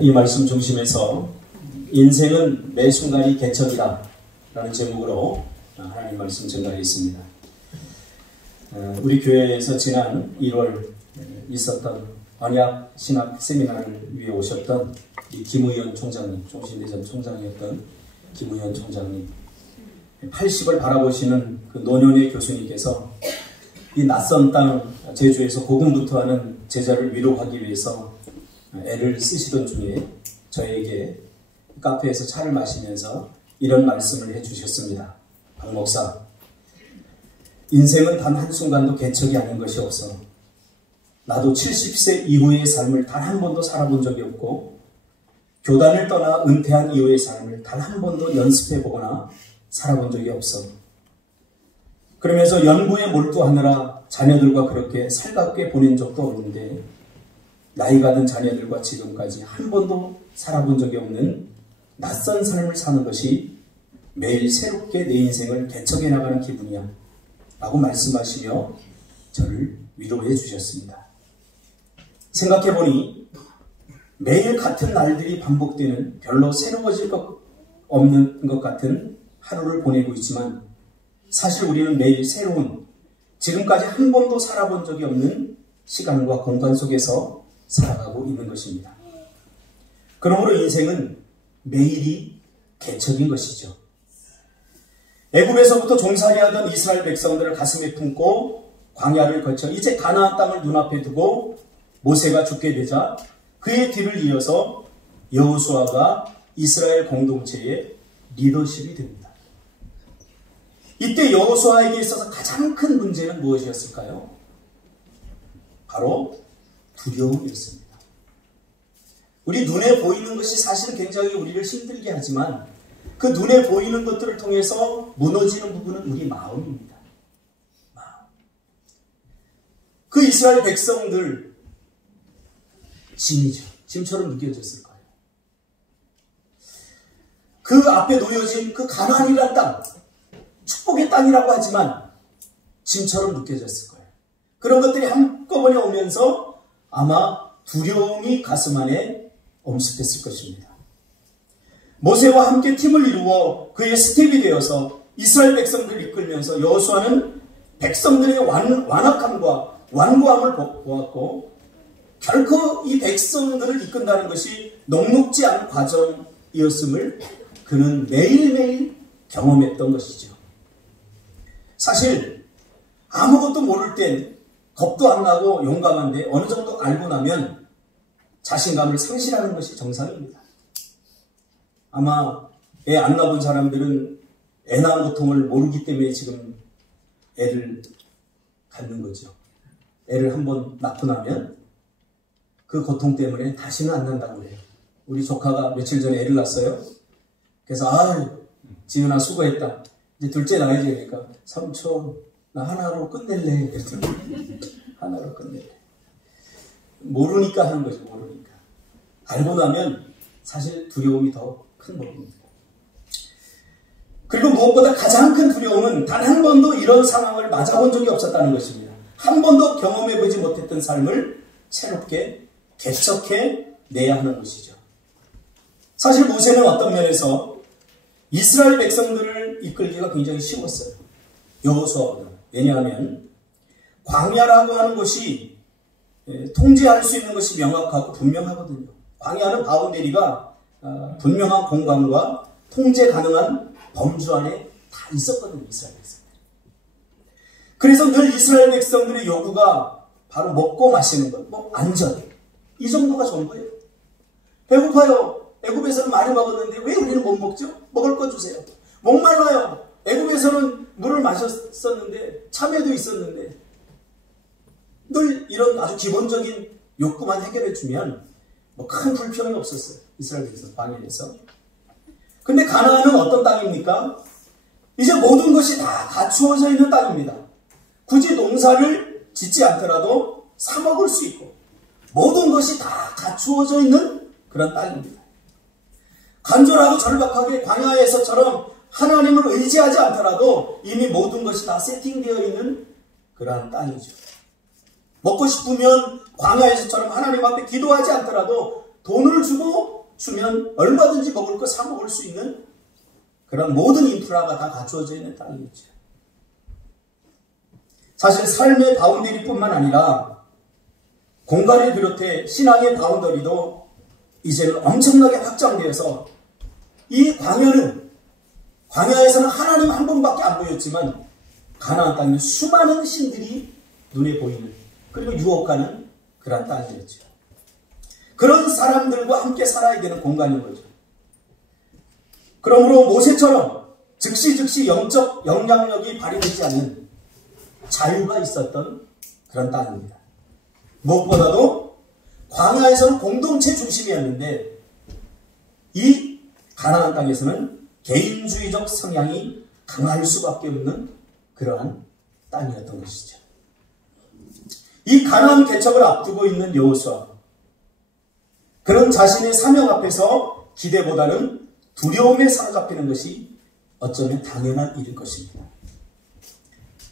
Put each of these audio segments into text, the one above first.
이 말씀 중심에서 인생은 매 순간이 개척이다 라는 제목으로 하나님 말씀 전달했습니다. 우리 교회에서 지난 1월 있었던 언약 신학 세미나를 위해 오셨던 이 김의현 총장님, 종신대전 총장이었던 김의현 총장님, 80을 바라보시는 그 노년의 교수님께서 이 낯선 땅 제주에서 고군분투하는 제자를 위로하기 위해서 애를 쓰시던 중에 저에게 카페에서 차를 마시면서 이런 말씀을 해주셨습니다. 박 목사, 인생은 단 한순간도 개척이 아닌 것이 없어. 나도 70세 이후의 삶을 단 한 번도 살아본 적이 없고 교단을 떠나 은퇴한 이후의 삶을 단 한 번도 연습해보거나 살아본 적이 없어. 그러면서 연구에 몰두하느라 자녀들과 그렇게 살갑게 보낸 적도 없는데 나이가 든 자녀들과 지금까지 한 번도 살아본 적이 없는 낯선 삶을 사는 것이 매일 새롭게 내 인생을 개척해 나가는 기분이야 라고 말씀하시며 저를 위로해 주셨습니다. 생각해보니 매일 같은 날들이 반복되는 별로 새로워질 것 없는 것 같은 하루를 보내고 있지만 사실 우리는 매일 새로운 지금까지 한 번도 살아본 적이 없는 시간과 공간 속에서 살아가고 있는 것입니다. 그러므로 인생은 매일이 개척인 것이죠. 애굽에서부터 종살이하던 이스라엘 백성들을 가슴에 품고 광야를 거쳐 이제 가나안 땅을 눈앞에 두고 모세가 죽게 되자 그의 뒤를 이어서 여호수아가 이스라엘 공동체의 리더십이 됩니다. 이때 여호수아에게 있어서 가장 큰 문제는 무엇이었을까요? 바로 두려움이었습니다. 우리 눈에 보이는 것이 사실은 굉장히 우리를 힘들게 하지만 그 눈에 보이는 것들을 통해서 무너지는 부분은 우리 마음입니다. 마음. 그 이스라엘 백성들 짐이죠. 짐처럼 느껴졌을 거예요. 그 앞에 놓여진 그 가나안이라는 땅, 축복의 땅이라고 하지만 짐처럼 느껴졌을 거예요. 그런 것들이 한꺼번에 오면서 아마 두려움이 가슴 안에 엄습했을 것입니다. 모세와 함께 팀을 이루어 그의 스텝이 되어서 이스라엘 백성들을 이끌면서 여호수아는 백성들의 완악함과 완고함을 보았고 결코 이 백성들을 이끈다는 것이 녹록지 않은 과정이었음을 그는 매일매일 경험했던 것이죠. 사실 아무것도 모를 땐 겁도 안 나고 용감한데 어느 정도 알고 나면 자신감을 상실하는 것이 정상입니다. 아마 애 안 낳은 사람들은 애 낳은 고통을 모르기 때문에 지금 애를 갖는 거죠. 애를 한번 낳고 나면 그 고통 때문에 다시는 안 난다고 해요. 우리 조카가 며칠 전에 애를 낳았어요. 그래서 아유 지은아 수고했다. 이제 둘째 낳아야 되니까 삼촌 나 하나로 끝낼래. 하나로 끝낼래. 모르니까 하는 거죠. 모르니까. 알고 나면 사실 두려움이 더 큰 법입니다. 그리고 무엇보다 가장 큰 두려움은 단 한 번도 이런 상황을 맞아본 적이 없었다는 것입니다. 한 번도 경험해보지 못했던 삶을 새롭게 개척해 내야 하는 것이죠. 사실 모세는 어떤 면에서 이스라엘 백성들을 이끌기가 굉장히 쉬웠어요. 여호수아보다. 왜냐하면 광야라고 하는 것이 통제할 수 있는 것이 명확하고 분명하거든요. 광야는 바운데리가 분명한 공간과 통제 가능한 범주 안에 다 있었거든요. 이스라엘 백성들. 그래서 늘 이스라엘 백성들의 요구가 바로 먹고 마시는 것, 안전. 이 정도가 전부예요. 배고파요. 애굽에서는 많이 먹었는데 왜 우리는 못 먹죠? 먹을 거 주세요. 목말라요. 애굽에서는 물을 마셨었는데 참외도 있었는데 늘 이런 아주 기본적인 욕구만 해결해 주면 큰 불평이 없었어요. 이스라엘에서 광야에서. 근데 가나안은 어떤 땅입니까? 이제 모든 것이 다 갖추어져 있는 땅입니다. 굳이 농사를 짓지 않더라도 사 먹을 수 있고 모든 것이 다 갖추어져 있는 그런 땅입니다. 간절하고 절박하게 광야에서처럼 하나님을 의지하지 않더라도 이미 모든 것이 다 세팅되어 있는 그러한 땅이죠. 먹고 싶으면 광야에서처럼 하나님 앞에 기도하지 않더라도 돈을 주면 얼마든지 먹을 거 사 먹을 수 있는 그런 모든 인프라가 다 갖추어져 있는 땅이었죠. 사실 삶의 바운더리뿐만 아니라 공간을 비롯해 신앙의 바운더리도 이제는 엄청나게 확장되어서 이 광야에서는 하나님 한 분밖에 안 보였지만 가나안 땅에는 수많은 신들이 눈에 보이는, 그리고 유혹하는 그런 땅이었죠. 그런 사람들과 함께 살아야 되는 공간인 거죠. 그러므로 모세처럼 즉시 영적 영향력이 발휘되지 않는 자유가 있었던 그런 땅입니다. 무엇보다도 광야에서는 공동체 중심이었는데 이 가나안 땅에서는 개인주의적 성향이 강할 수밖에 없는 그러한 땅이었던 것이죠. 이 가나안 개척을 앞두고 있는 여호수아, 그런 자신의 사명 앞에서 기대보다는 두려움에 사로잡히는 것이 어쩌면 당연한 일일 것입니다.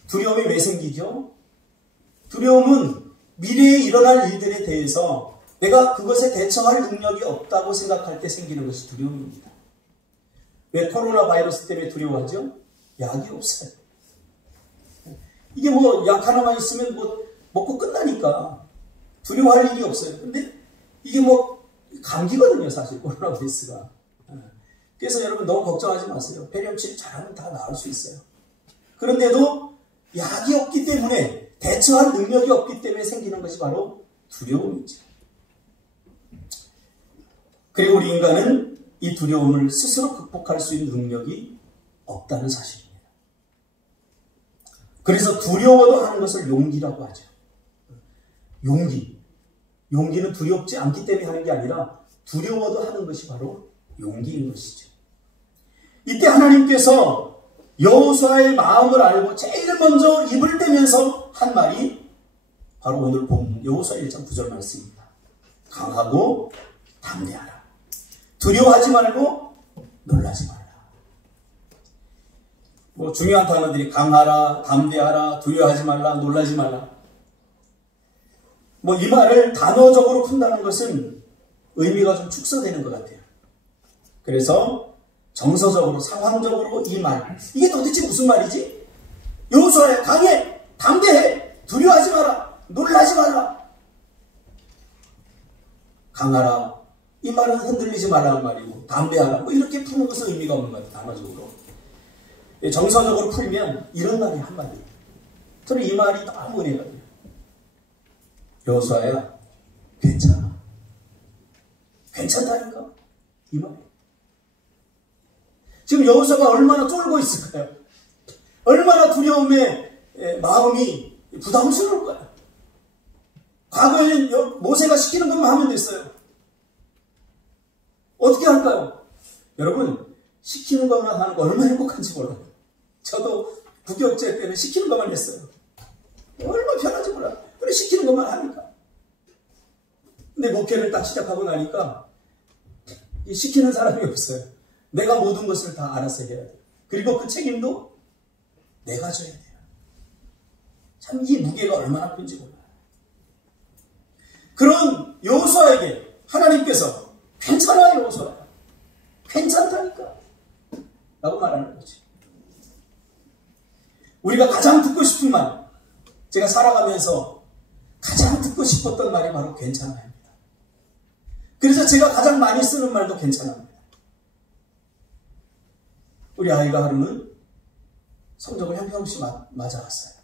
두려움이 왜 생기죠? 두려움은 미래에 일어날 일들에 대해서 내가 그것에 대처할 능력이 없다고 생각할 때 생기는 것이 두려움입니다. 왜 코로나 바이러스 때문에 두려워하죠? 약이 없어요. 이게 뭐 약 하나만 있으면 뭐 먹고 끝나니까 두려워할 일이 없어요. 근데 이게 뭐 감기거든요, 사실 코로나 바이러스가. 그래서 여러분 너무 걱정하지 마세요. 폐렴치료 잘하면 다 나을 수 있어요. 그런데도 약이 없기 때문에, 대처할 능력이 없기 때문에 생기는 것이 바로 두려움이죠. 그리고 우리 인간은 이 두려움을 스스로 극복할 수 있는 능력이 없다는 사실입니다. 그래서 두려워도 하는 것을 용기라고 하죠. 용기는 두렵지 않기 때문에 하는 게 아니라 두려워도 하는 것이 바로 용기인 것이죠. 이때 하나님께서 여호수아의 마음을 알고 제일 먼저 입을 떼면서 한 말이 바로 오늘 본 여호수아 1장 9절 말씀입니다. 강하고 담대하라. 두려워하지 말고 놀라지 말라. 뭐 중요한 단어들이 강하라, 담대하라, 두려워하지 말라, 놀라지 말라. 뭐 이 말을 단어적으로 푼다는 것은 의미가 좀 축소되는 것 같아요. 그래서 정서적으로, 상황적으로 이 말, 이게 도대체 무슨 말이지? 여호수아야, 강해, 담대해, 두려워하지 마라, 놀라지 말라. 강하라, 이 말은 흔들리지 말라는 말이고, 담대하라, 뭐 이렇게 푸는 것은 의미가 없는 것 같아요, 단어적으로. 정서적으로 풀면 이런 말이 한마디. 저는 이 말이 너무 은혜가 돼요. 여호수아야, 괜찮아. 괜찮다니까? 이 말이에요. 지금 여호수아가 얼마나 쫄고 있을까요? 얼마나 두려움에 마음이 부담스러울 거야. 과거에는 모세가 시키는 것만 하면 됐어요. 어떻게 할까요? 여러분, 시키는 것만 하는 거 얼마나 행복한지 몰라요. 저도 부교육제 때는 시키는 것만 했어요. 얼마나 편한지 몰라요. 그래, 시키는 것만 하니까. 근데 목회를 딱 시작하고 나니까 시키는 사람이 없어요. 내가 모든 것을 다 알아서 해야 돼요. 그리고 그 책임도 내가 져야 돼요. 참 이 무게가 얼마나 큰지 몰라요. 그런 여호수아에게 하나님께서 괜찮아 여호수아, 괜찮다니까 라고 말하는 거지. 우리가 가장 듣고 싶은 말, 제가 살아가면서 가장 듣고 싶었던 말이 바로 괜찮아입니다. 그래서 제가 가장 많이 쓰는 말도 괜찮아입니다. 우리 아이가 하루는 성적을 형편없이 맞아갔어요.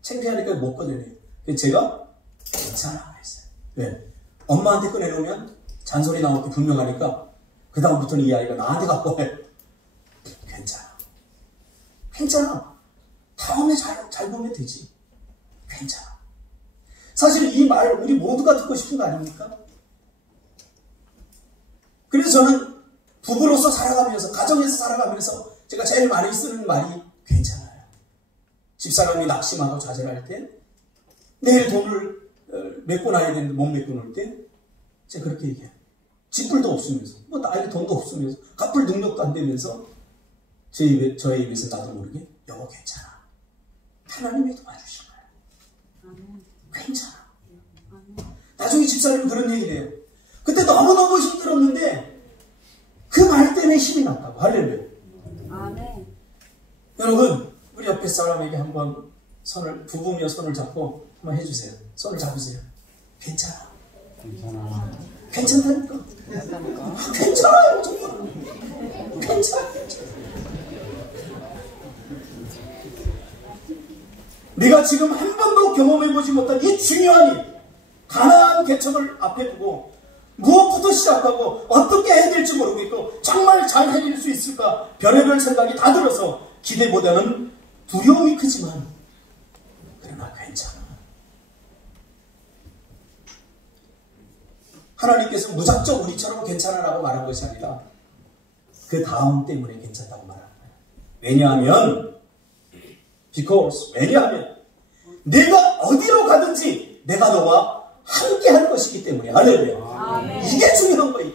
창피하니까 못 꺼내네요. 그래서 제가 괜찮아 했어요. 왜? 엄마한테 꺼내놓으면 잔소리 나오기 분명하니까 그 다음부터는 이 아이가 나한테 갖고 와요. 괜찮아. 괜찮아. 다음에 잘 보면 되지. 괜찮아. 사실 이 말 우리 모두가 듣고 싶은 거 아닙니까? 그래서 저는 부부로서 살아가면서, 가정에서 살아가면서 제가 제일 많이 쓰는 말이 괜찮아요. 집사람이 낙심하고 좌절할 때, 내일 돈을 메꿔놔야 되는데 못 메꿔놓을 때 제가 그렇게 얘기해요. 집불도 없으면서, 뭐 나에게 돈도 없으면서, 갚을 능력도 안 되면서 저의 입에서 나도 모르게 여보 괜찮아. 하나님이 도와주실 거야. 괜찮아. 나중에 집사람은 그런 얘기를 해요. 그때 너무너무 힘들었는데 그 말 때문에 힘이 났다고. 할렐루야. 아멘. 여러분, 우리 옆에 사람에게 한번 부부며 손을 잡고 한번 해주세요. 손을 잡으세요. 괜찮아. 괜찮다니까. 괜찮아요, 정말. 괜찮아. 네가 지금 한 번도 경험해보지 못한 이 중요한 일, 가나안 개척을 앞에 두고 무엇부터 시작하고 어떻게 해야 될지 모르겠고 정말 잘 해낼 수 있을까 별의별 생각이 다 들어서 기대보다는 두려움이 크지만 그러나 괜찮아. 하나님께서 무작정 우리처럼 괜찮아라고 말한 것이 아니라 그 다음 때문에 괜찮다고 말하는 거예요. 왜냐하면 왜냐하면 내가 어디로 가든지 내가 너와 함께 할 것이기 때문에. 할렐루야. 이게 중요한 거예요.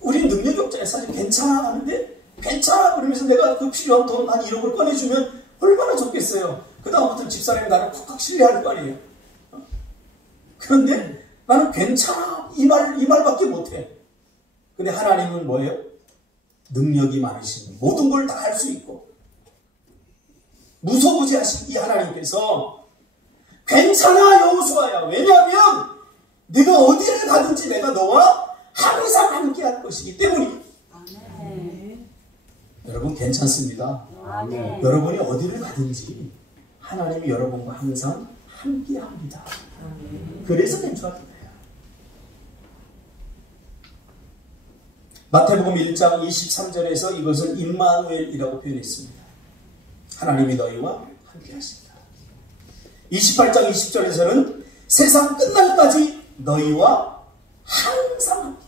우리 능력이 없잖아요. 사실 괜찮아 하는데 괜찮아 그러면서 내가 그 필요한 돈 한 1억을 꺼내주면 얼마나 좋겠어요. 그 다음부터 집사람이 나를 콕콕 신뢰할 거 아니에요. 그런데 나는 괜찮아 이 말밖에 못해. 근데 하나님은 뭐예요? 능력이 많으신 모든 걸 다 할 수 있고 무소부지하신 이 하나님께서 괜찮아 여호수아야. 왜냐하면 네가 어디를 가든지 내가 너와 항상 함께 할 것이기 때문이에요. 여러분 괜찮습니다. 아멘. 여러분이 어디를 가든지 하나님이 여러분과 항상 함께 합니다. 그래서 괜찮은 거예요. 마태복음 1장 23절에서 이것을 임마누엘이라고 표현했습니다. 하나님이 너희와 함께 하신다. 28장 20절에서는 세상 끝날까지 너희와 항상 함께.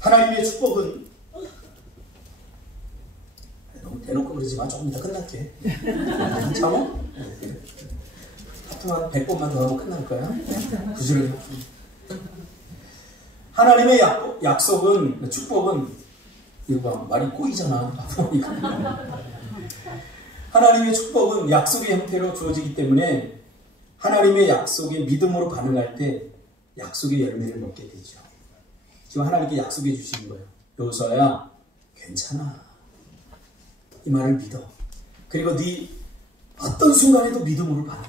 하나님의 축복은 너무 대놓고 그러지만 조금 이따 끝날게. 참어? 하여튼 100번만 더 하면 끝날 거야. 구절을 하나님의 약속은, 축복은, 이거 봐, 말이 꼬이잖아. 하나님의 축복은 약속의 형태로 주어지기 때문에 하나님의 약속에 믿음으로 반응할 때 약속의 열매를 먹게 되죠. 지금 하나님께 약속해 주시는 거예요. 여호수아야, 괜찮아. 이 말을 믿어. 그리고 네 어떤 순간에도 믿음으로 반응해.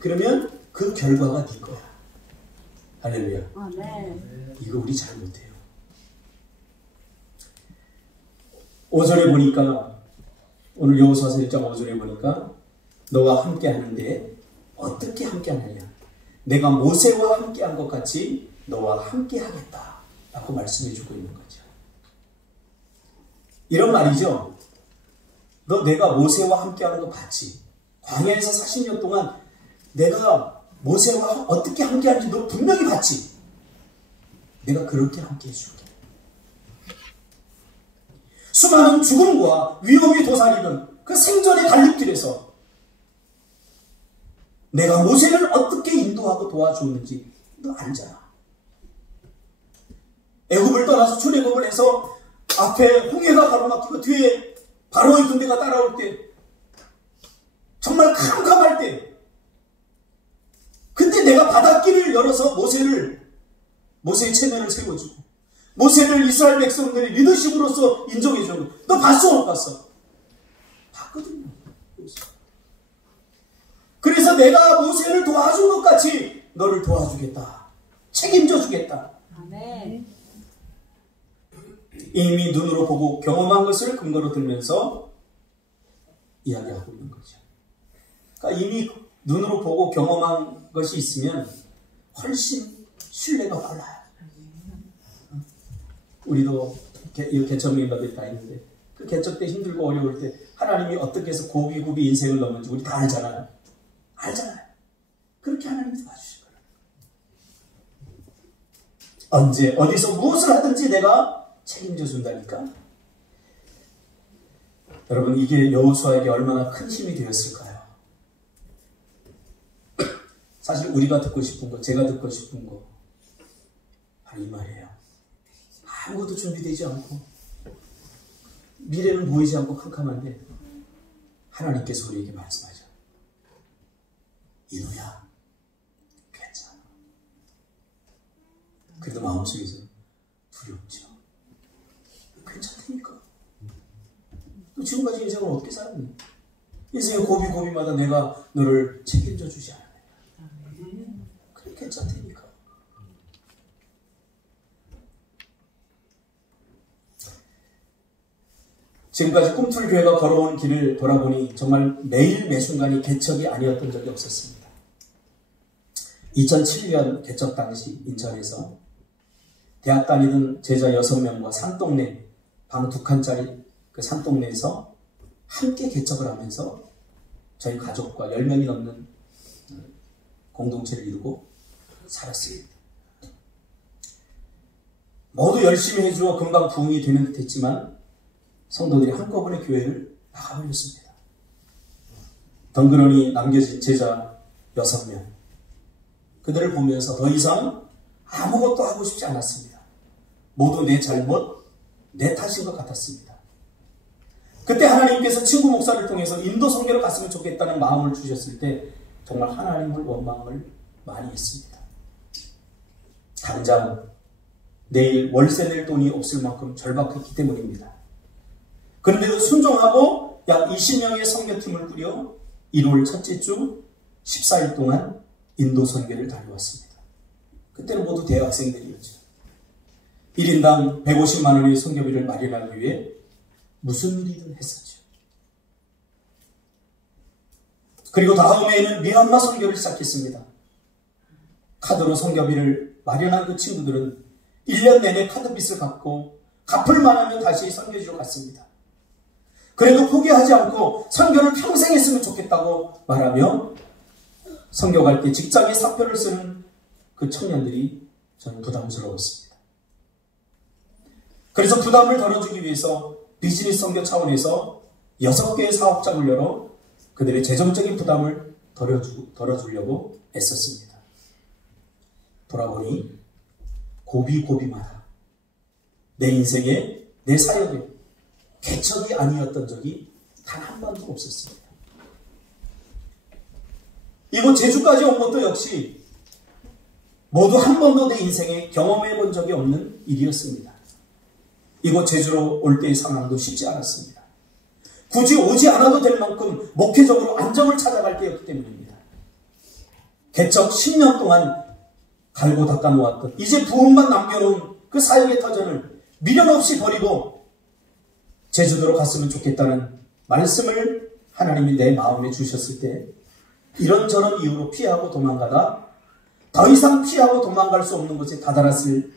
그러면 그 결과가 네 거야. 할렐루야. 아멘. 이거 우리 잘 못해요. 5절에 보니까 오늘 여호수아서 1장 5절에 보니까 너와 함께 하는데 어떻게 함께 하느냐. 내가 모세와 함께 한 것 같이 너와 함께 하겠다 라고 말씀해 주고 있는 거죠. 이런 말이죠. 너 내가 모세와 함께 하는 것 같이 광야에서 40년 동안 내가 모세와 어떻게 함께 하는지 너 분명히 봤지. 내가 그렇게 함께 해줄게. 수많은 죽음과 위험이 도사리는 그 생존의 갈림길에서 내가 모세를 어떻게 인도하고 도와주었는지 너 알잖아. 애굽을 떠나서 출애굽을 해서 앞에 홍해가 가로막히고 뒤에 바로의 군대가 따라올 때 정말 캄캄할 때 그때 내가 바닷길을 열어서 모세의 체면을 세워주고 모세를 이스라엘 백성들의 리더십으로서 인정해주고 너 봤어 못 봤어? 봤거든요. 그래서 내가 모세를 도와준 것 같이 너를 도와주겠다. 책임져 주겠다. 아멘. 이미 눈으로 보고 경험한 것을 근거로 들면서 이야기하고 있는 거죠. 그러니까 이미 눈으로 보고 경험한 것이 있으면 훨씬 신뢰가 빨라요. 우리도 개척 멤버들이 다 있는데 그 개척 때 힘들고 어려울 때 하나님이 어떻게 해서 고비고비 인생을 넘는지 우리 다 알잖아요. 알잖아요. 그렇게 하나님이 도와주실 거예요. 언제 어디서 무엇을 하든지 내가 책임져 준다니까. 여러분 이게 여호수아에게 얼마나 큰 힘이 되었을까요? 사실 우리가 듣고 싶은 거, 제가 듣고 싶은 거 바로 이 말이에요. 아무것도 준비되지 않고 미래는 보이지 않고 캄캄한데 하나님께서 우리에게 말씀하죠. 이노야 그래도 마음속에서 두렵죠. 괜찮다니까. 또 지금까지 인생을 어떻게 살았니? 인생의 고비고비마다 내가 너를 책임져 주지 않았냐. 그래 괜찮다니까. 지금까지 꿈틀교회가 걸어온 길을 돌아보니 정말 매일 매순간이 개척이 아니었던 적이 없었습니다. 2007년 개척 당시 인천에서 대학 다니던 제자 6명과 산동네 방 2칸짜리 그 산동네에서 함께 개척을 하면서 저희 가족과 10명이 넘는 공동체를 이루고 살았습니다. 모두 열심히 해주어 금방 부흥이 되는 듯 했지만 성도들이 한꺼번에 교회를 나가버렸습니다. 덩그러니 남겨진 제자 6명. 그들을 보면서 더 이상 아무것도 하고 싶지 않았습니다. 모두 내 잘못, 내 탓인 것 같았습니다. 그때 하나님께서 친구 목사를 통해서 인도 선교를 갔으면 좋겠다는 마음을 주셨을 때 정말 하나님을 원망을 많이 했습니다. 당장 내일 월세 낼 돈이 없을 만큼 절박했기 때문입니다. 그런데도 순종하고 약 20명의 선교팀을 꾸려 1월 첫째 주 14일 동안 인도 선교를 다녀왔습니다. 그때는 모두 대학생들이었죠. 1인당 150만 원의 선교비를 마련하기 위해 무슨 일이든 했었죠. 그리고 다음 해에는 미얀마 선교를 시작했습니다. 카드로 선교비를 마련한 그 친구들은 1년 내내 카드빚을 갚고 갚을 만하면 다시 선교지로 갔습니다. 그래도 포기하지 않고 선교를 평생 했으면 좋겠다고 말하며 선교 갈 때 직장에 사표를 쓰는 그 청년들이 저는 부담스러웠습니다. 그래서 부담을 덜어주기 위해서 비즈니스 선교 차원에서 6개의 사업장을 열어 그들의 재정적인 부담을 덜어주려고 애썼습니다. 돌아보니 고비고비마다 내 인생에 내 사역에 개척이 아니었던 적이 단 한 번도 없었습니다. 이곳 제주까지 온 것도 역시 모두 한 번도 내 인생에 경험해 본 적이 없는 일이었습니다. 이곳 제주로 올 때의 상황도 쉽지 않았습니다. 굳이 오지 않아도 될 만큼 목회적으로 안정을 찾아갈 때였기 때문입니다. 개척 10년 동안 갈고 닦아놓았던 이제 부흥만 남겨놓은 그 사역의 터전을 미련 없이 버리고 제주도로 갔으면 좋겠다는 말씀을 하나님이 내 마음에 주셨을 때 이런저런 이유로 피하고 도망가다 더 이상 피하고 도망갈 수 없는 곳에 다다랐음을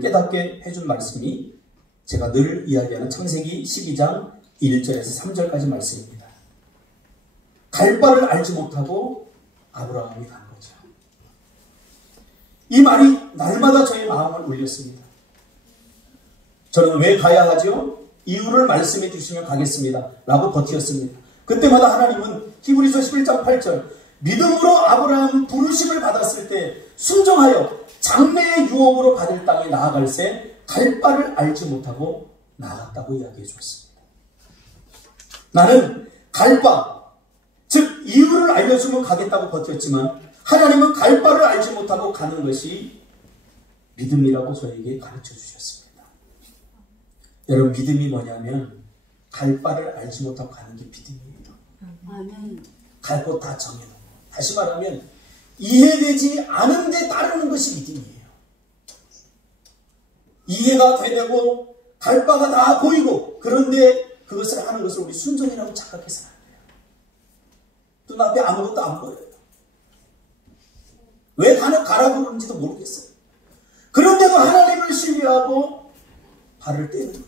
깨닫게 해준 말씀이 제가 늘 이야기하는 창세기 12장 1절에서 3절까지 말씀입니다. 갈 바를 알지 못하고 아브라함이 간 거죠. 이 말이 날마다 저의 마음을 울렸습니다. 저는 왜 가야 하죠? 이유를 말씀해 주시면 가겠습니다. 라고 버티었습니다. 그때마다 하나님은 히브리서 11장 8절 믿음으로 아브라함 부르심을 받았을 때 순종하여 장래의 유업으로 받을 땅에 나아갈새 갈 바를 알지 못하고 나갔다고 이야기해 주었습니다. 나는 갈 바, 즉 이유를 알려주면 가겠다고 버텼지만 하나님은 갈 바를 알지 못하고 가는 것이 믿음이라고 저에게 가르쳐 주셨습니다. 여러분 믿음이 뭐냐면 갈 바를 알지 못하고 가는 게 믿음이에요. 아멘. 갈 곳 다 정해놓고 다시 말하면 이해되지 않은데 따르는 것이 믿음이에요. 이해가 되고 갈 바가 다 보이고 그런데 그것을 하는 것을 우리 순종이라고 착각해서 안 돼요. 눈앞에 아무것도 안 보여요. 왜 가라고 그러는지도 모르겠어요. 그런데도 하나님을 신뢰하고 발을 떼는 것.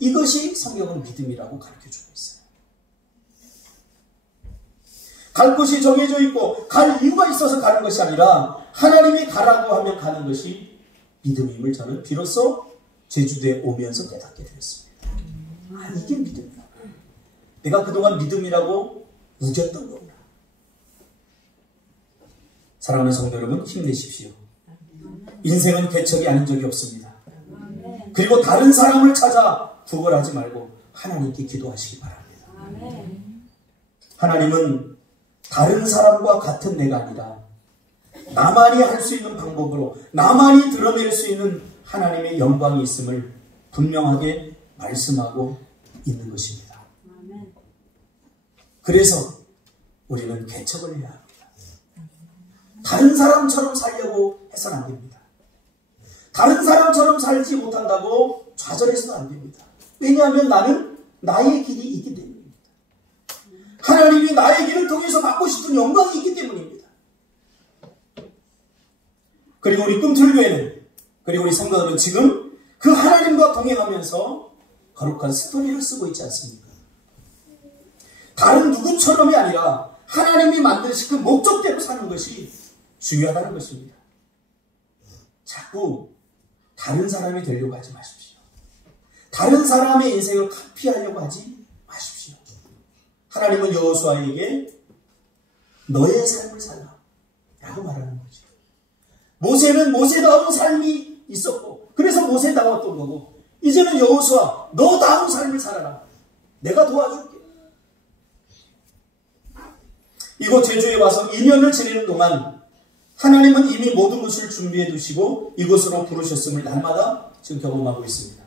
이것이 성경은 믿음이라고 가르쳐주고 있어요. 갈 곳이 정해져 있고 갈 이유가 있어서 가는 것이 아니라 하나님이 가라고 하면 가는 것이 믿음임을 저는 비로소 제주도에 오면서 깨닫게 되었습니다. 아, 이게 믿음이다. 내가 그동안 믿음이라고 우겼던 거구나. 사랑하는 성도 여러분, 힘내십시오. 인생은 개척이 아닌 적이 없습니다. 그리고 다른 사람을 찾아 구걸하지 말고 하나님께 기도하시기 바랍니다. 하나님은 다른 사람과 같은 내가 아니라 나만이 할 수 있는 방법으로 나만이 드러낼 수 있는 하나님의 영광이 있음을 분명하게 말씀하고 있는 것입니다. 그래서 우리는 개척을 해야 합니다. 다른 사람처럼 살려고 해서는 안 됩니다. 다른 사람처럼 살지 못한다고 좌절해서는 안 됩니다. 왜냐하면 나는 나의 길이 있기 때문입니다. 하나님이 나의 길을 통해서 받고 싶은 영광이 있기 때문입니다. 그리고 우리 꿈틀교회는, 그리고 우리 성도들은 지금 그 하나님과 동행하면서 거룩한 스토리를 쓰고 있지 않습니까? 다른 누구처럼이 아니라 하나님이 만드신 그 목적대로 사는 것이 중요하다는 것입니다. 자꾸 다른 사람이 되려고 하지 마십시오. 다른 사람의 인생을 카피하려고 하지 마십시오. 하나님은 여호수아에게 너의 삶을 살라 라고 말하는 거죠. 모세는 모세다운 삶이 있었고 그래서 모세다웠던 거고, 이제는 여호수아 너다운 삶을 살아라. 내가 도와줄게. 이곳 제주에 와서 2년을 지내는 동안 하나님은 이미 모든 것을 준비해 두시고 이곳으로 부르셨음을 날마다 지금 경험하고 있습니다.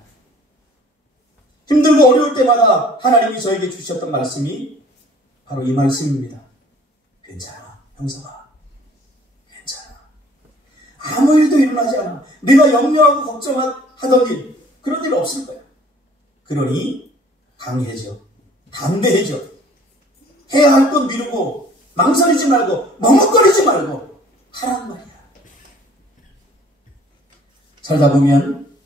힘들고 어려울 때마다 하나님이 저에게 주셨던 말씀이 바로 이 말씀입니다. 괜찮아, 형사가. 괜찮아. 아무 일도 일어나지 않아. 네가 염려하고 걱정하던 일, 그런 일 없을 거야. 그러니 강해져, 담대해져. 해야 할 것 미루고 망설이지 말고 머뭇거리지 말고 하란 말이야. 살다 보면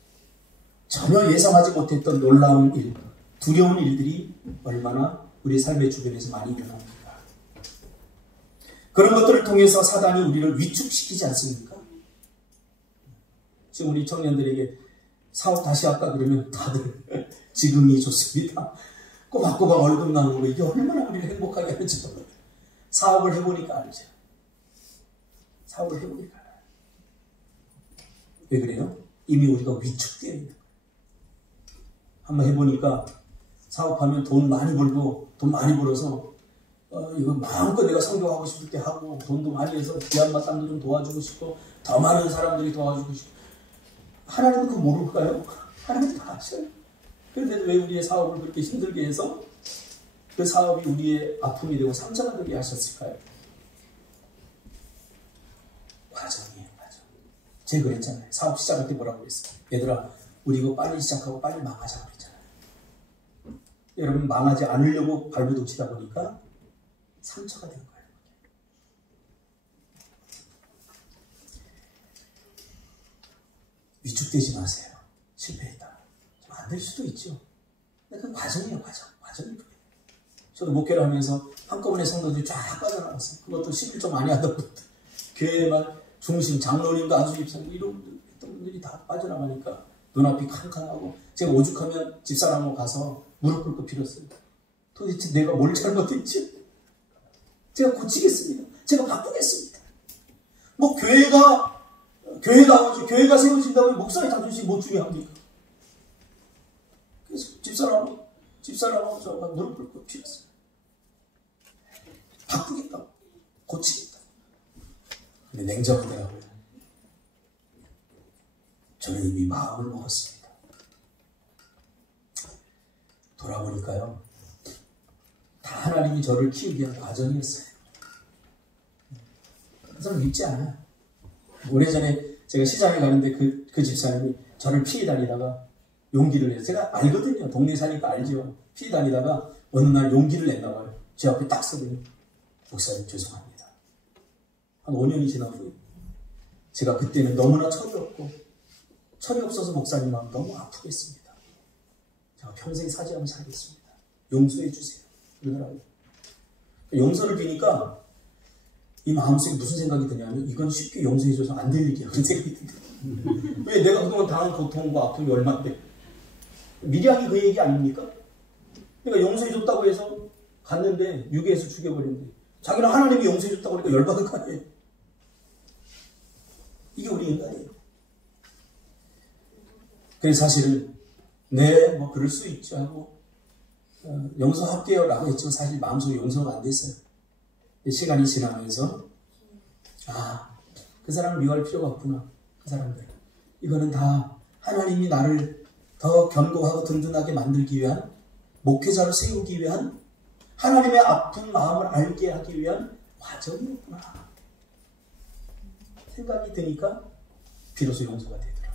전혀 예상하지 못했던 놀라운 일, 두려운 일들이 얼마나 우리 삶의 주변에서 많이 일어납니까? 그런 것들을 통해서 사단이 우리를 위축시키지 않습니까? 지금 우리 청년들에게 사업 다시 할까 그러면 다들 지금이 좋습니다. 꼬박꼬박 월급 나오는 거, 이게 얼마나 우리를 행복하게 하는지 몰라요. 사업을 해보니까 알죠. 사업을 해보니까 알아요. 왜 그래요? 이미 우리가 위축되어 있는 거예요. 한번 해보니까 사업하면 돈 많이 벌고 돈 많이 벌어서 이거 마음껏 내가 성교하고 싶을 때 하고 돈도 많이 해서 귀한 마땅도 좀 도와주고 싶고 더 많은 사람들이 도와주고 싶고. 하나님은 그거 모를까요? 하나님은 다 아셔요. 그런데도 왜 우리의 사업을 그렇게 힘들게 해서 그 사업이 우리의 아픔이 되고 상처가 되게 하셨을까요? 과정이에요, 과정. 제가 그랬잖아요. 사업 시작할 때 뭐라고 그랬어요? 얘들아, 우리 이거 빨리 시작하고 빨리 망하자 그랬잖아요. 여러분, 망하지 않으려고 발부둥치다 보니까 상처가 된 거예요. 위축되지 마세요. 실패했다. 좀 안 될 수도 있죠. 근데 그건 과정이에요, 과정. 과정이 그래요. 저도 목회를 하면서 한꺼번에 성도들이 쫙 빠져나갔어요. 그것도 11조 많이 하던 분들. 교회만 중심, 장로님도 안수집사님 이런 분들, 했던 분들이 다 빠져나가니까 눈앞이 캄캄하고 제가 오죽하면 집사람하고 가서 무릎 꿇고 빌었어요. 도대체 내가 뭘 잘못했지? 제가 고치겠습니다. 제가 바꾸겠습니다. 뭐 교회가 세워진다고 목사의 자존심이 뭐 중요합니까? 그래서 집사람하고 저가 무릎 꿇고 빌었어요. 바꾸겠다고, 고치겠다고. 근데 냉정하더라고요. 저는 이미 마음을 먹었습니다. 돌아보니까요, 다 하나님이 저를 키우기 위한 과정이었어요. 그 사람 믿지 않아요. 오래전에 제가 시장에 가는데 그 집사님이 저를 피해 다니다가 용기를 내요. 제가 알거든요. 동네 사니까 알죠. 피해 다니다가 어느 날 용기를 냈나 봐요. 제 앞에 딱 서더니, 목사님 죄송합니다. 한 5년이 지난 후에 제가 그때는 너무나 철이 없어서 목사님 마음 너무 아프게 했습니다. 제가 평생 사죄하며 살겠습니다. 용서해 주세요. 그러더라고요. 용서를 비니까 이 마음속에 무슨 생각이 드냐면, 이건 쉽게 용서해줘서 안 될 일이야. 그런 생각이 든다. 왜? 내가 그동안 당한 고통과 아픔이 얼마인데. 미리하기 그 얘기 아닙니까? 그러니까 용서해줬다고 해서 갔는데 유괴해서 죽여버린대. 자기는 하나님이 용서해줬다고 하니까 열받을 거 아니에요. 이게 우리 인간이에요. 그래서 사실은 뭐 그럴 수 있죠 하고 용서할게요 라고 했지만 사실 마음속에 용서가 안 됐어요. 시간이 지나면서 그 사람을 미워할 필요가 없구나. 그 사람들. 이거는 다 하나님이 나를 더 견고하고 든든하게 만들기 위한, 목회자로 세우기 위한, 하나님의 아픈 마음을 알게 하기 위한 과정이었구나 생각이 드니까 비로소 용서가 되더라.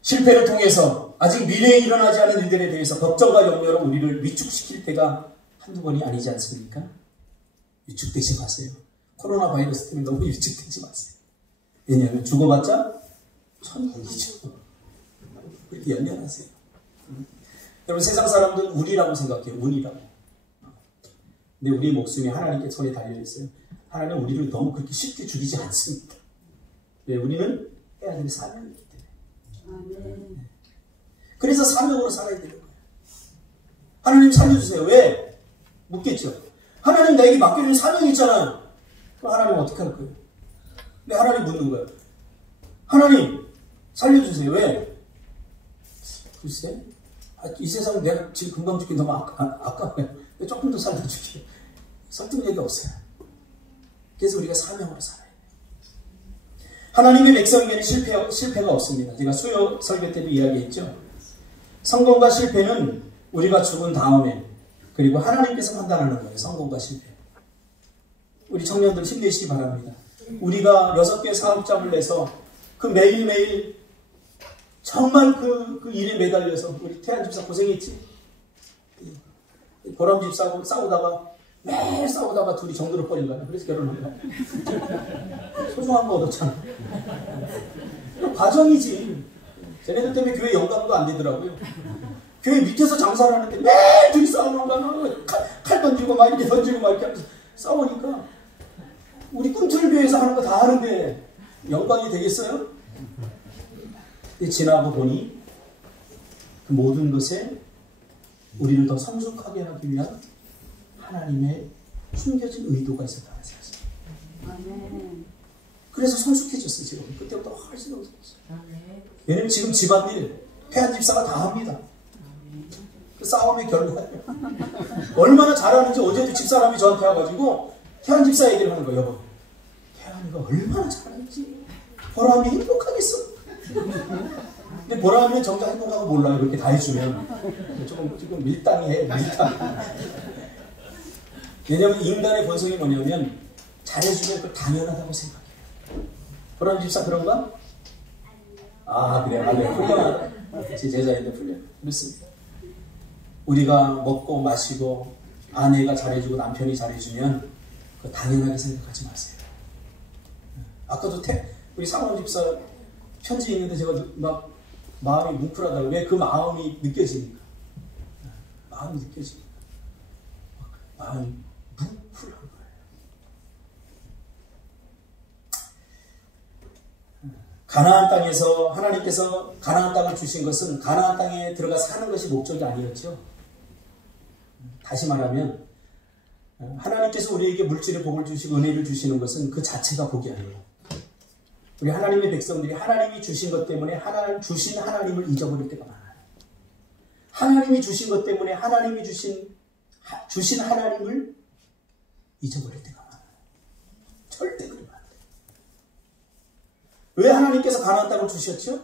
실패를 통해서 아직 미래에 일어나지 않은 일들에 대해서 걱정과 염려로 우리를 위축시킬 때가 한두 번이 아니지 않습니까? 위축되지 마세요. 코로나 바이러스 때문에 너무 위축되지 마세요. 왜냐하면 죽어봤자 천국이죠. 그렇게 연연하세요. 여러분, 세상 사람들은 우리라고 생각해요. 운이라고. 근데 우리의 목숨이 하나님께 손에 달려있어요. 하나님은 우리를 너무 그렇게 쉽게 죽이지 않습니다. 왜? 우리는 해야 될 사명이기 때문에. 그래서 사명으로 살아야 되는 거예요. 하나님 살려주세요. 왜? 묻겠죠. 하나님 나에게 맡겨준 사명이 있잖아요. 그럼 하나님 어떻게 할 거예요? 근데 하나님 묻는 거예요. 하나님 살려주세요. 왜? 글쎄, 이 세상 내가 지금 금방 죽기 너무 아까워요. 조금 더 살려줄게요. 설득력이 없어요. 그래서 우리가 사명으로 살아야 돼요. 하나님의 백성에게는 실패가 없습니다. 제가 수요 설교 때도 이야기했죠. 성공과 실패는 우리가 죽은 다음에, 그리고 하나님께서 판단하는 거예요. 성공과 실패. 우리 청년들 힘내시기 바랍니다. 우리가 6개 사업장을 내서 그 매일매일 정말 그 일에 매달려서, 우리 태안 집사 고생했지. 보람 집사하고 싸우다가 매일 싸우다가 둘이 정들어 버린 거야. 그래서 결혼한 거야. 소중한 거 얻었잖아. 과정이지. 쟤네들 때문에 교회 영감도 안 되더라고요. 교회 밑에서 장사를 하는데 매일 둘이 싸우는 거야. 칼 던지고 막 이렇게 던지고 막 이렇게 하면서 싸우니까 우리 꿈틀교회에서 하는 거 다 하는데 영광이 되겠어요? 근데 지나고 보니 그 모든 것에 우리를 더 성숙하게 하기 위한 하나님의 숨겨진 의도가 있었다는 사실. 그래서 성숙해졌어요. 지금 그때보다 훨씬 더 성숙했어요. 왜냐면 지금 집안일 태안 집사가 다 합니다. 그 싸움의 결과예요. 얼마나 잘하는지 어제도 집사람이 저한테 와가지고 태안 집사 얘기를 하는 거예요. 여보, 태안이가 얼마나 잘하는지 보람이 행복하겠어. 근데 보람이는 정작 행복하고 몰라요. 그렇게 다 해주면. 조금 밀당해. 왜냐면 인간의 본성이 뭐냐면 잘해주면 그걸 당연하다고 생각해요. 보람 집사 그런가? 아, 그래요. 훌륭하다. 제 제자인데 훌륭해요. 그렇습니다. 우리가 먹고 마시고 아내가 잘해주고 남편이 잘해주면 그거 당연하게 생각하지 마세요. 아까도 우리 상원 집사 편지 읽는데 제가 막 마음이 뭉클하다고. 왜? 그 마음이 느껴지니까. 마음이 느껴지니까. 마음이 뭉클한 거예요. 가나안 땅에서 하나님께서 가나안 땅을 주신 것은 가나안 땅에 들어가 사는 것이 목적이 아니었죠. 다시 말하면 하나님께서 우리에게 물질의 복을 주시고 은혜를 주시는 것은 그 자체가 복이 아니에요. 우리 하나님의 백성들이 하나님이 주신 것 때문에 주신 하나님을 잊어버릴 때가 많아요. 하나님이 주신 것 때문에 하나님이 주신 하나님을 잊어버릴 때가 많아요. 절대 그러면 안 돼요. 왜 하나님께서 가나안 땅을 주셨죠?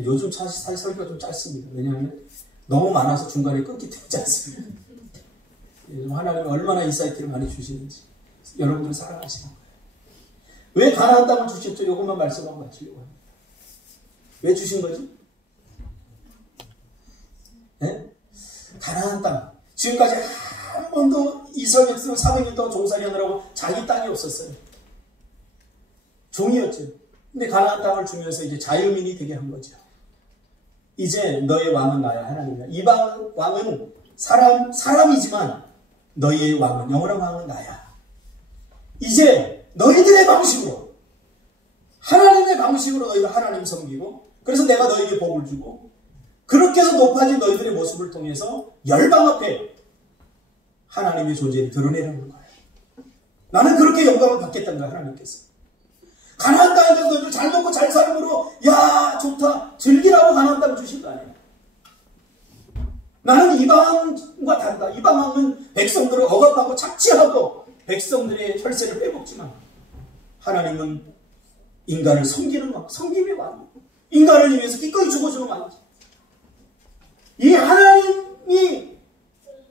요즘 사실 설교가 좀 짧습니다. 왜냐하면 너무 많아서 중간에 끊기 되지 않습니다. 요즘 하나님이 얼마나 인사이트를 많이 주시는지 여러분들을 사랑하시는 거예요. 왜 가나안 땅을 주셨죠? 이것만 말씀하고 마치려고 합니다. 왜 주신 거지? 네? 가나안 땅. 지금까지 한 번도 이스라엘 백성은 400년 동안 종살이 하느라고 자기 땅이 없었어요. 종이었죠. 근데 가나안 땅을 주면서 이제 자유민이 되게 한 거죠. 이제 너의 왕은 나야, 하나님이야. 이방 왕은 사람이지만 너희의 왕은, 영원한 왕은 나야. 이제 너희들의 방식으로, 하나님의 방식으로 너희가 하나님 섬기고, 그래서 내가 너희에게 복을 주고, 그렇게 해서 높아진 너희들의 모습을 통해서 열방 앞에 하나님의 존재를 드러내라는 거예요. 나는 그렇게 영광을 받겠다는 거야, 하나님께서. 가나안 땅에 대해서 너희들 잘 먹고 잘 살므로 야 좋다 즐기라고 가나안 땅을 주신 거 아니에요. 나는 이방과 다르다. 이방은 백성들을 억압하고 착취하고 백성들의 혈세를 빼먹지만 하나님은 인간을 섬기는 왕, 섬김의 왕, 인간을 위해서 기꺼이 죽어주는 왕이죠. 이 하나님이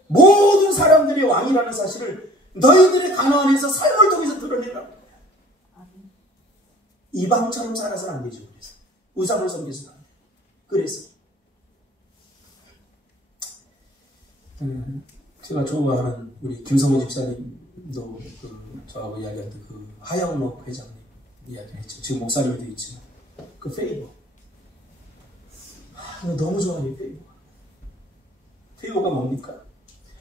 모든 사람들의 왕이라는 사실을 너희들의 가나안에서 삶을 통해서 드러내라는 거야. 이방처럼 살아서는 안 되죠. 그래서 우상을 섬겨서는 안 돼. 그래서 제가 좋아하는 우리 김성호 집사님도 저하고 이야기할 때 하영록 회장님 이야기를 했죠. 지금 목사님이 되어 있지만 페이버. 너무 좋아요. 페이버가 뭡니까?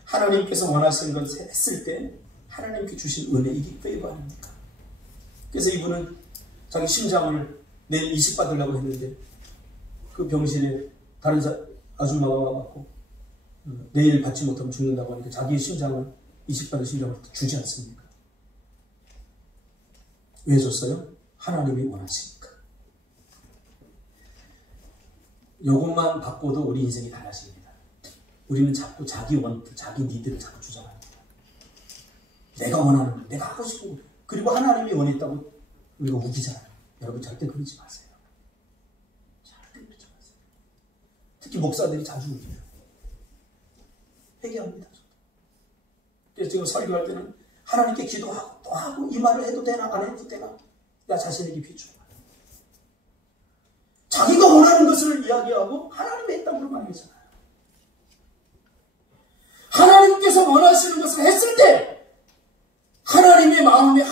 하나님께서 원하시는 것을 했을 때 하나님께 주신 은혜, 이게 페이버 아닙니까? 그래서 이분은 자기 심장을 내일 이식 받으려고 했는데 그 병실에 다른 아줌마가 와갖고 내일 받지 못하면 죽는다고 하니까 자기의 심장을 이식받으시려고 주지 않습니까? 왜 줬어요? 하나님이 원하시니까. 요것만 바꿔도 우리 인생이 달라집니다. 우리는 자꾸 자기 원트, 자기 니드를 자꾸 주장합니다. 내가 원하는 거, 내가 하고 싶은 거. 그리고 하나님이 원했다고 우리가 우기잖아요. 여러분 절대 그러지 마세요. 절대 그러지 마세요. 특히 목사들이 자주 우겨요. 회개합니다. 그래서 지금 설교할 때는 하나님께 기도하고 또 하고 이 말을 해도 되나 안 해도 되나 나 자신에게 비추고 자기가 원하는 것을 이야기하고 하나님의 했다고 그러면 안 되잖아요. 하나님께서 원하시는 것을 했을 때 하나님의 마음에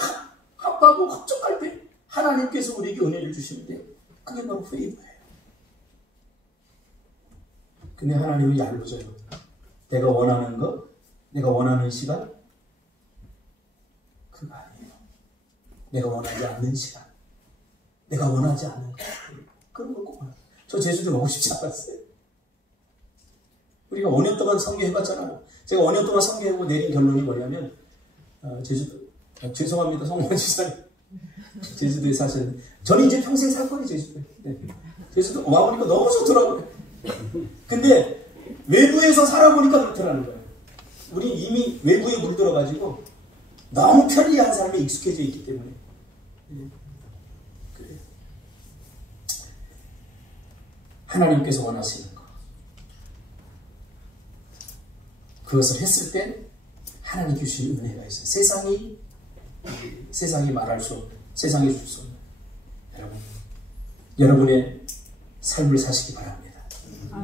합하고 합족할 때 하나님께서 우리에게 은혜를 주시는데 그게 바로 페이버예요. 근데 하나님은 얄궂어요. 내가 원하는 것, 내가 원하는 시간 그거 아니에요. 내가 원하지 않는 시간, 내가 원하지 않는 것, 그런 거 꼭. 저 제주도 가고 싶지 않았어요. 우리가 5년 동안 선교해봤잖아요. 제가 5년 동안 선교하고 내린 결론이 뭐냐면 제주도, 죄송합니다 성모 지사님, 제주도에 사시는데 저는 이제 평생 살 거예요. 제주도에. 네. 제주도 와보니까 너무 좋더라고요. 근데 외부에서 살아보니까 그렇더라는 거예요. 우리 이미 외부에 물들어가지고 너무 편리한 삶에 익숙해져 있기 때문에. 그래요. 하나님께서 원하시는 것, 그것을 했을 때 하나님 주신 은혜가 있어요. 세상이 말할 수 없는, 세상이 줄 수 없는. 여러분의 삶을 사시기 바랍니다.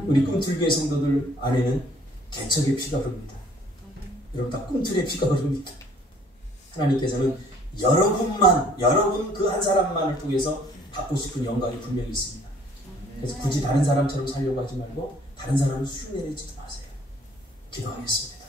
우리 꿈틀교회 성도들 안에는 개척의 피가 흐릅니다. 여러분 다 꿈틀의 피가 흐릅니다. 하나님께서는 여러분 그 한 사람만을 통해서 받고 싶은 영광이 분명히 있습니다. 그래서 굳이 다른 사람처럼 살려고 하지 말고 다른 사람을 흉내내지도 마세요. 기도하겠습니다.